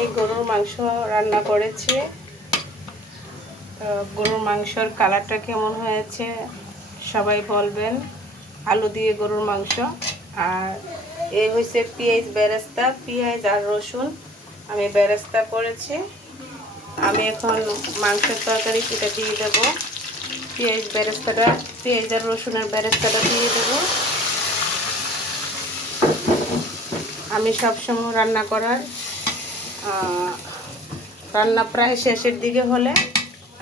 আমি গরুর মাংস রান্না করেছি। গরুর মাংসর কালারটা কেমন হয়েছে সবাই বলবেন। আলু দিয়ে গরুর মাংস। আর এই হয়েছে পেঁয়াজ বেরেস্তা, পেঁয়াজ আর রসুন আমি বেরেস্তা করেছি। আমি এখন মাংসের তরকারি এটা দিয়ে দেবো। পেঁয়াজ বেরেস্তাটা, পেঁয়াজ আর রসুনের বেরেস্তাটা দিয়ে দেবো। আমি সবসময় রান্না করার রান্না প্রায় শেষের দিকে হলে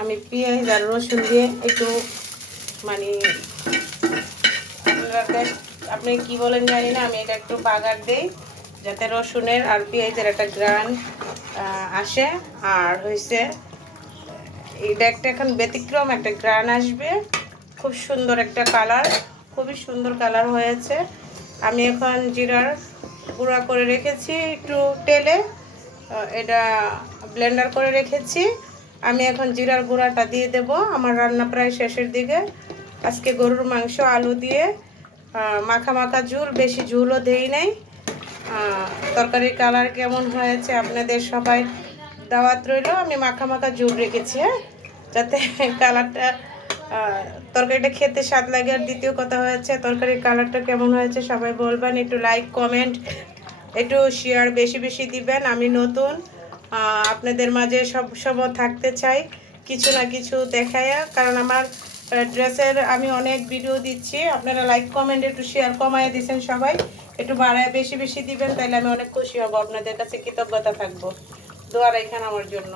আমি পেঁয়াজ আর রসুন দিয়ে একটু মানে আপনি কি বলেন জানি না, আমি এটা একটু বাগার দিই যাতে রসুনের আর পেঁয়াজের একটা গ্রান আসে। আর হয়েছে এটা একটা এখন ব্যতিক্রম একটা গ্রান আসবে, খুব সুন্দর একটা কালার, খুবই সুন্দর কালার হয়েছে। আমি এখন জিরার গুঁড়া করে রেখেছি একটু তেলে, এটা ব্লেন্ডার করে রেখেছি। আমি এখন জিরার গুঁড়াটা দিয়ে দেব। আমার রান্না প্রায় শেষের দিকে। আজকে গরুর মাংস আলু দিয়ে মাখা মাখা ঝোল, বেশি ঝোলও দেই নাই। তরকারির কালার কেমন হয়েছে আপনাদের সবাই দাওয়াত রইল। আমি মাখা মাখা ঝোল রেখেছি, হ্যাঁ, যাতে কালারটা তরকারিটা খেতে স্বাদ লাগে। আর দ্বিতীয় কথা হয়েছে তরকারির কালারটা কেমন হয়েছে সবাই বলবেন। একটু লাইক কমেন্ট একটু শেয়ার বেশি বেশি দিবেন। আমি নতুন, আপনাদের মাঝে সব সময় থাকতে চাই কিছু না কিছু দেখায়া, কারণ আমার ড্রেসের আমি অনেক ভিডিও দিচ্ছি। আপনারা লাইক কমেন্ট একটু শেয়ার কমায় দিচ্ছেন সবাই, একটু বাড়ায় বেশি বেশি দিবেন, তাইলে আমি অনেক খুশি হব, আপনাদের কাছে কৃতজ্ঞতা থাকবো। দোয়া রাখেন আমার জন্য।